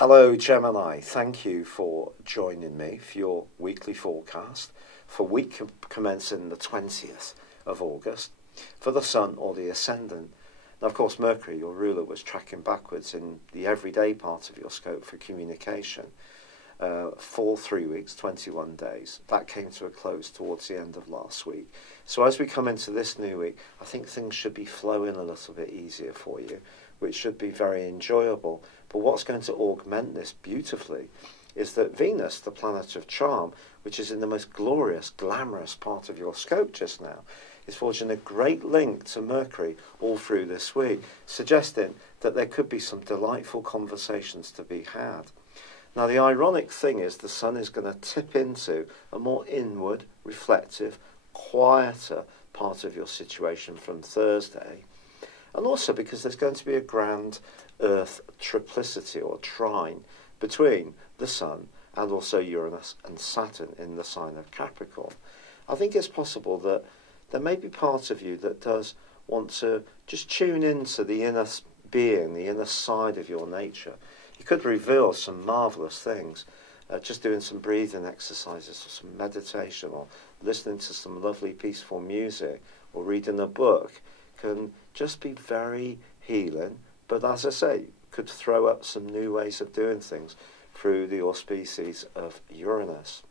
Hello Gemini, thank you for joining me for your weekly forecast for week commencing the 20th of August for the Sun or the Ascendant. Now of course Mercury, your ruler, was tracking backwards in the everyday part of your scope for communication for 3 weeks, 21 days. That came to a close towards the end of last week. So as we come into this new week, I think things should be flowing a little bit easier for you, which should be very enjoyable. But what's going to augment this beautifully is that Venus, the planet of charm, which is in the most glorious, glamorous part of your scope just now, is forging a great link to Mercury all through this week, suggesting that there could be some delightful conversations to be had. Now, the ironic thing is the Sun is going to tip into a more inward, reflective, quieter part of your situation from Thursday. And also because there's going to be a grand Earth triplicity or trine between the Sun and also Uranus and Saturn in the sign of Capricorn. I think it's possible that there may be part of you that does want to just tune into the inner being, the inner side of your nature. You could reveal some marvellous things, just doing some breathing exercises or some meditation or listening to some lovely peaceful music or reading a book can just be very healing, but as I say, could throw up some new ways of doing things through the auspices of Uranus.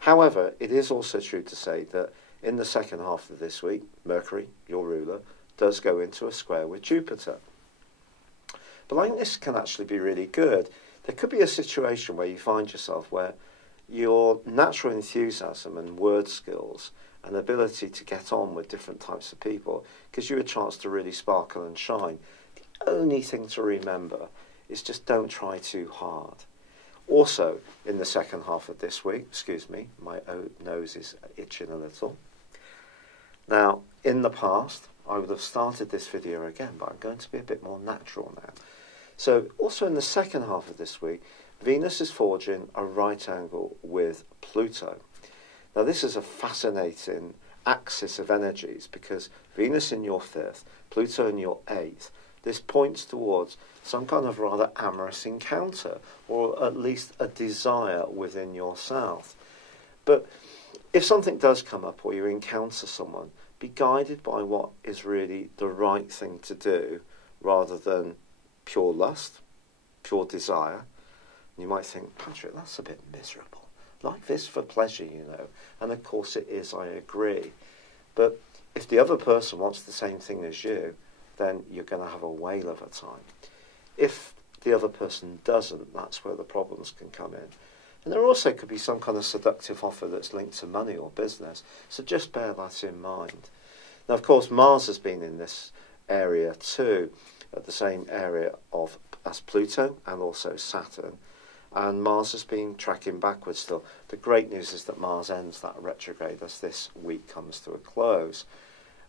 However, it is also true to say that in the second half of this week, Mercury, your ruler, does go into a square with Jupiter. But I think this can actually be really good. There could be a situation where you find yourself where your natural enthusiasm and word skills and ability to get on with different types of people gives you a chance to really sparkle and shine. The only thing to remember is just don't try too hard. Also, in the second half of this week, excuse me, my nose is itching a little. Now, in the past, I would have started this video again, but I'm going to be a bit more natural now. So, also in the second half of this week, Venus is forging a right angle with Pluto. Now, this is a fascinating axis of energies because Venus in your 5th, Pluto in your 8th, this points towards some kind of rather amorous encounter or at least a desire within yourself. But if something does come up or you encounter someone, be guided by what is really the right thing to do rather than pure lust, pure desire. And you might think, Patrick, that's a bit miserable. Like this for pleasure, you know. And of course it is, I agree. But if the other person wants the same thing as you, then you're going to have a whale of a time. If the other person doesn't, that's where the problems can come in. And there also could be some kind of seductive offer that's linked to money or business. So just bear that in mind. Now, of course, Mars has been in this area too, at the same area as Pluto and also Saturn. And Mars has been tracking backwards still. The great news is that Mars ends that retrograde as this week comes to a close.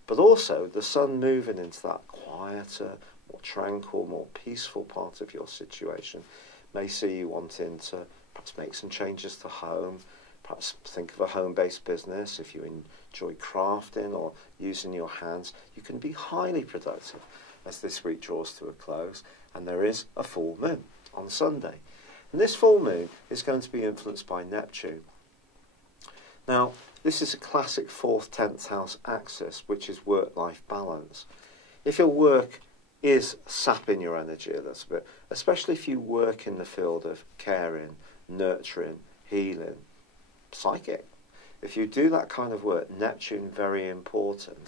But also the Sun moving into that quieter, more tranquil, more peaceful part of your situation may see you wanting to perhaps make some changes to home, perhaps think of a home-based business. If you enjoy crafting or using your hands, you can be highly productive as this week draws to a close. And there is a full moon on Sunday. And this full moon is going to be influenced by Neptune. Now, this is a classic 4th, 10th house axis, which is work-life balance. If your work is sapping your energy a little bit, especially if you work in the field of caring, nurturing, healing, psychic, if you do that kind of work, Neptune, very important.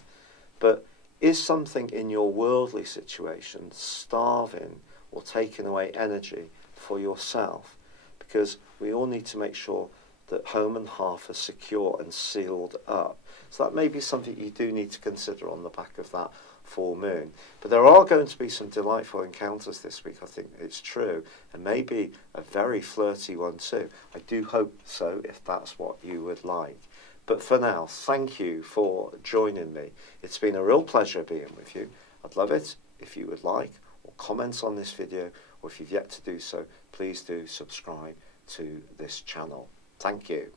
But is something in your worldly situation starving or taking away energy for yourself? Because we all need to make sure that home and hearth are secure and sealed up. So that may be something you do need to consider on the back of that full moon. But there are going to be some delightful encounters this week, I think it's true, and maybe a very flirty one too. I do hope so, if that's what you would like. But for now, thank you for joining me. It's been a real pleasure being with you. I'd love it if you would like or comment on this video, or if you've yet to do so, please do subscribe to this channel. Thank you.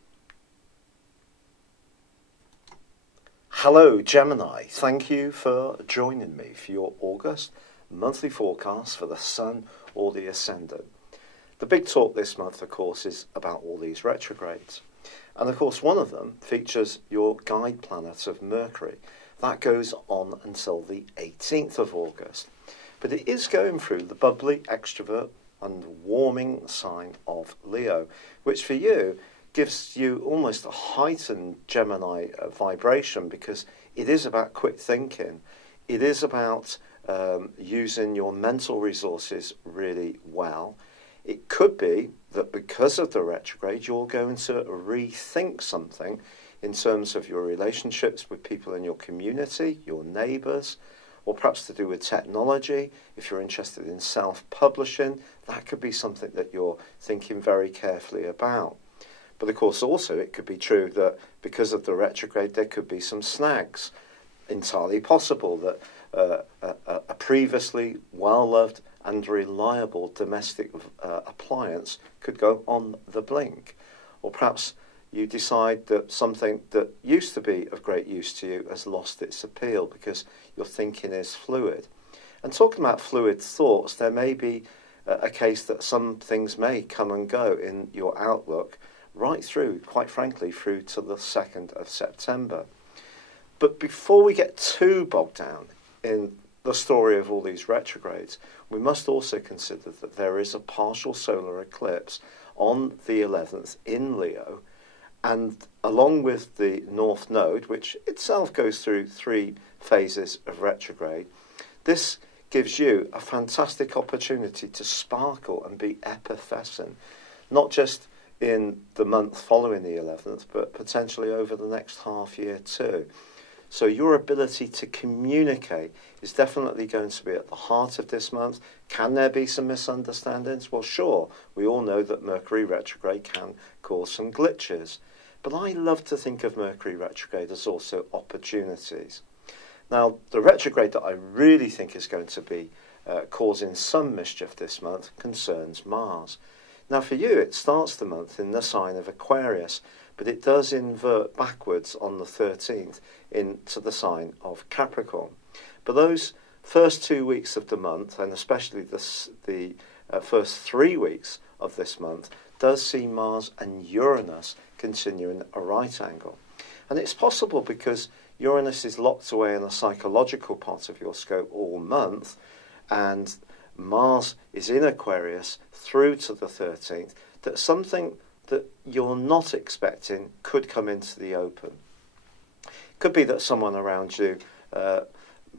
Hello Gemini, thank you for joining me for your August monthly forecast for the Sun or the Ascendant. The big talk this month, of course, is about all these retrogrades. And of course, one of them features your guide planet of Mercury. That goes on until the 18th of August. But it is going through the bubbly, extrovert and warming sign of Leo, which for you gives you almost a heightened Gemini vibration, because it is about quick thinking. It is about using your mental resources really well. It could be that because of the retrograde, you're going to rethink something in terms of your relationships with people in your community, your neighbours, or perhaps to do with technology. If you're interested in self-publishing, that could be something that you're thinking very carefully about. But of course, also, it could be true that because of the retrograde, there could be some snags. Entirely possible that a previously well-loved and reliable domestic appliance could go on the blink. Or perhaps you decide that something that used to be of great use to you has lost its appeal because your thinking is fluid. And talking about fluid thoughts, there may be a case that some things may come and go in your outlook right through, quite frankly, through to the 2nd of September. But before we get too bogged down in the story of all these retrogrades, we must also consider that there is a partial solar eclipse on the 11th in Leo, and along with the North Node, which itself goes through 3 phases of retrograde, this gives you a fantastic opportunity to sparkle and be effervescent, not just in the month following the 11th, but potentially over the next half year too. So your ability to communicate is definitely going to be at the heart of this month. Can there be some misunderstandings? Well, sure. We all know that Mercury retrograde can cause some glitches. But I love to think of Mercury retrograde as also opportunities. Now, the retrograde that I really think is going to be causing some mischief this month concerns Mars. Now, for you, it starts the month in the sign of Aquarius, but it does invert backwards on the 13th into the sign of Capricorn. But those first 2 weeks of the month, and especially the first 3 weeks of this month, does see Mars and Uranus continuing a right angle. And it's possible because Uranus is locked away in a psychological part of your scope all month, and Mars is in Aquarius through to the 13th, that something that you're not expecting could come into the open. It could be that someone around you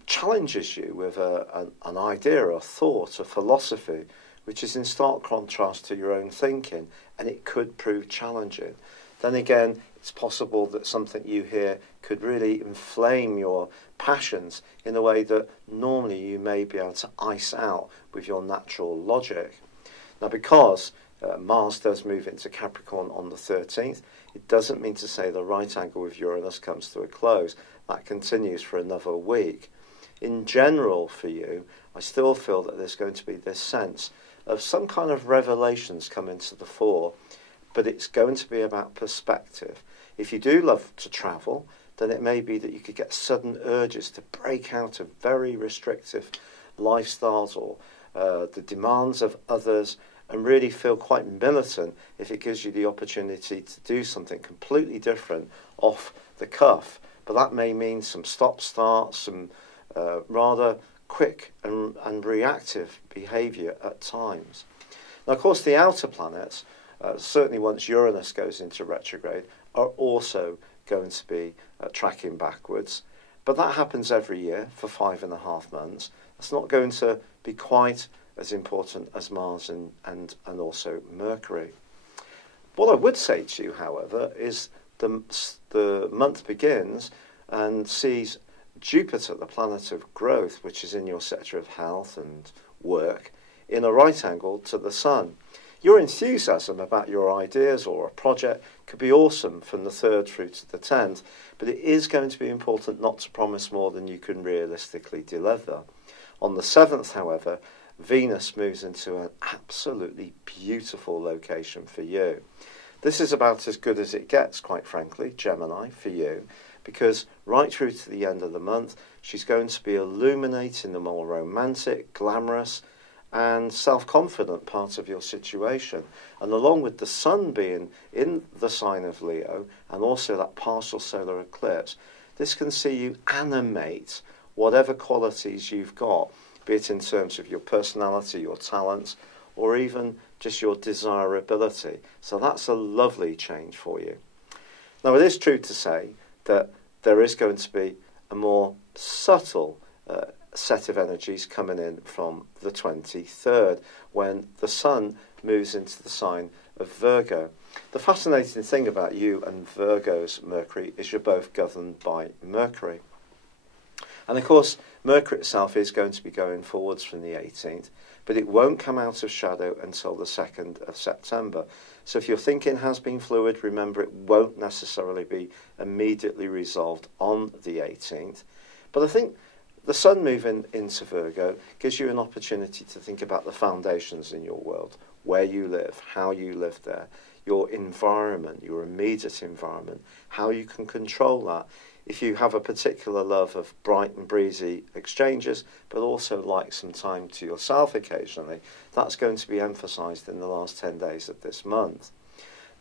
challenges you with an idea, a thought, a philosophy, which is in stark contrast to your own thinking, and it could prove challenging. Then again, it's possible that something you hear could really inflame your passions in a way that normally you may be able to ice out with your natural logic. Now, because Mars does move into Capricorn on the 13th, it doesn't mean to say the right angle with Uranus comes to a close. That continues for another week. In general, for you, I still feel that there's going to be this sense of some kind of revelations coming to the fore, but it's going to be about perspective. If you do love to travel, then it may be that you could get sudden urges to break out of very restrictive lifestyles or the demands of others, and really feel quite militant if it gives you the opportunity to do something completely different off the cuff. But that may mean some stop-start, some rather quick and reactive behaviour at times. Now, of course, the outer planets, certainly once Uranus goes into retrograde, are also going to be tracking backwards. But that happens every year for 5.5 months. It's not going to be quite as important as Mars and also Mercury. What I would say to you, however, is the month begins and sees Jupiter, the planet of growth, which is in your sector of health and work, in a right angle to the Sun. Your enthusiasm about your ideas or a project could be awesome from the 3rd through to the 10th, but it is going to be important not to promise more than you can realistically deliver. On the 7th, however, Venus moves into an absolutely beautiful location for you. This is about as good as it gets, quite frankly, Gemini, for you, because right through to the end of the month, she's going to be illuminating the more romantic, glamorous, and self-confident part of your situation. And along with the sun being in the sign of Leo and also that partial solar eclipse, this can see you animate whatever qualities you've got, be it in terms of your personality, your talents, or even just your desirability. So that's a lovely change for you. Now, it is true to say that there is going to be a more subtle set of energies coming in from the 23rd, when the sun moves into the sign of Virgo. The fascinating thing about you and Virgo's Mercury is you're both governed by Mercury. And of course, Mercury itself is going to be going forwards from the 18th, but it won't come out of shadow until the 2nd of September. So if your thinking has been fluid, remember it won't necessarily be immediately resolved on the 18th. But I think the sun moving into Virgo gives you an opportunity to think about the foundations in your world, where you live, how you live there, your environment, your immediate environment, how you can control that. If you have a particular love of bright and breezy exchanges, but also like some time to yourself occasionally, that's going to be emphasised in the last 10 days of this month.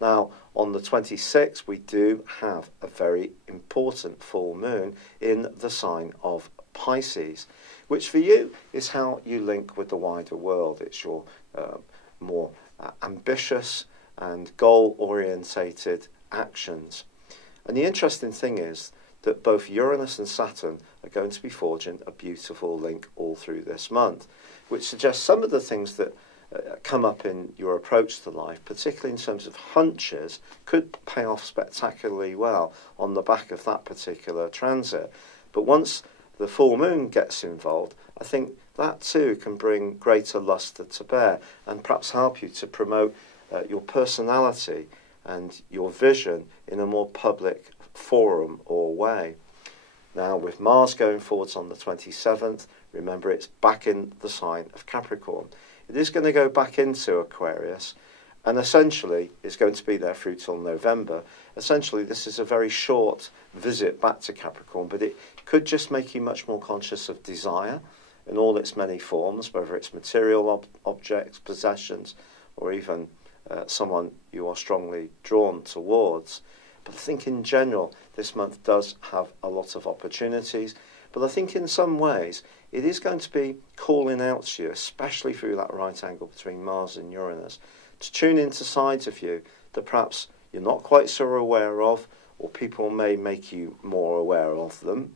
Now, on the 26th, we do have a very important full moon in the sign of Pisces, which for you is how you link with the wider world. It's your more ambitious and goal-orientated actions. And the interesting thing is that both Uranus and Saturn are going to be forging a beautiful link all through this month, which suggests some of the things that come up in your approach to life, particularly in terms of hunches, could pay off spectacularly well on the back of that particular transit. But once the full moon gets involved, I think that too can bring greater lustre to bear and perhaps help you to promote your personality and your vision in a more public forum or way. Now, with Mars going forwards on the 27th, remember it's back in the sign of Capricorn. It is going to go back into Aquarius, and essentially it's going to be there through till November. Essentially, this is a very short visit back to Capricorn, but it could just make you much more conscious of desire in all its many forms, whether it's material objects, possessions, or even someone you are strongly drawn towards. But I think in general, this month does have a lot of opportunities. But I think in some ways, it is going to be calling out to you, especially through that right angle between Mars and Uranus, to tune into sides of you that perhaps you're not quite so aware of, or people may make you more aware of them,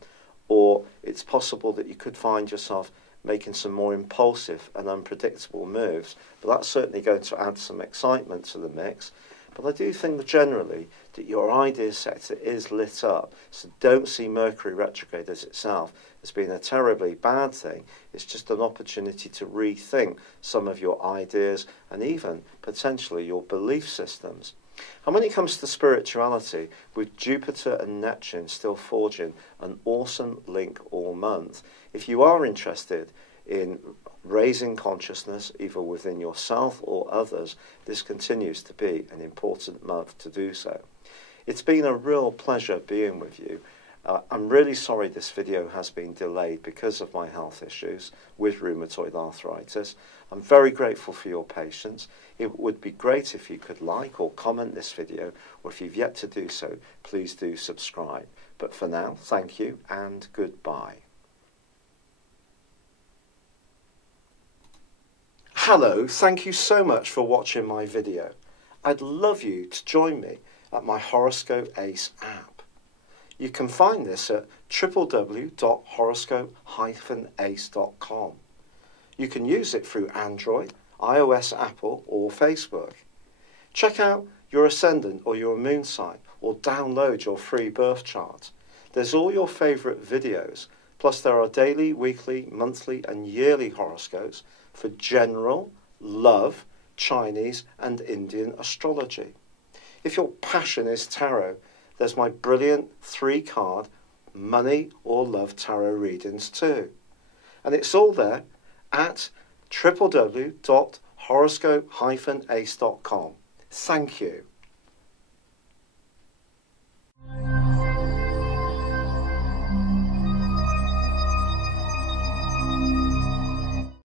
or it's possible that you could find yourself making some more impulsive and unpredictable moves. But that's certainly going to add some excitement to the mix. But I do think that generally that your idea sector is lit up. So don't see Mercury retrograde as itself as being a terribly bad thing. It's just an opportunity to rethink some of your ideas and even potentially your belief systems. And when it comes to spirituality, with Jupiter and Neptune still forging an awesome link all month, if you are interested in raising consciousness, either within yourself or others, this continues to be an important month to do so. It's been a real pleasure being with you. I'm really sorry this video has been delayed because of my health issues with rheumatoid arthritis. I'm very grateful for your patience. It would be great if you could like or comment this video, or if you've yet to do so, please do subscribe. But for now, thank you and goodbye. Hello, thank you so much for watching my video. I'd love you to join me at my Horoscope Ace app. You can find this at www.horoscope-ace.com. You can use it through Android, iOS, Apple or Facebook. Check out your ascendant or your moon sign or download your free birth chart. There's all your favourite videos, plus there are daily, weekly, monthly and yearly horoscopes for general, love, Chinese and Indian astrology. If your passion is tarot, there's my brilliant 3-card money or love tarot readings too. And it's all there at www.horoscope-ace.com. Thank you.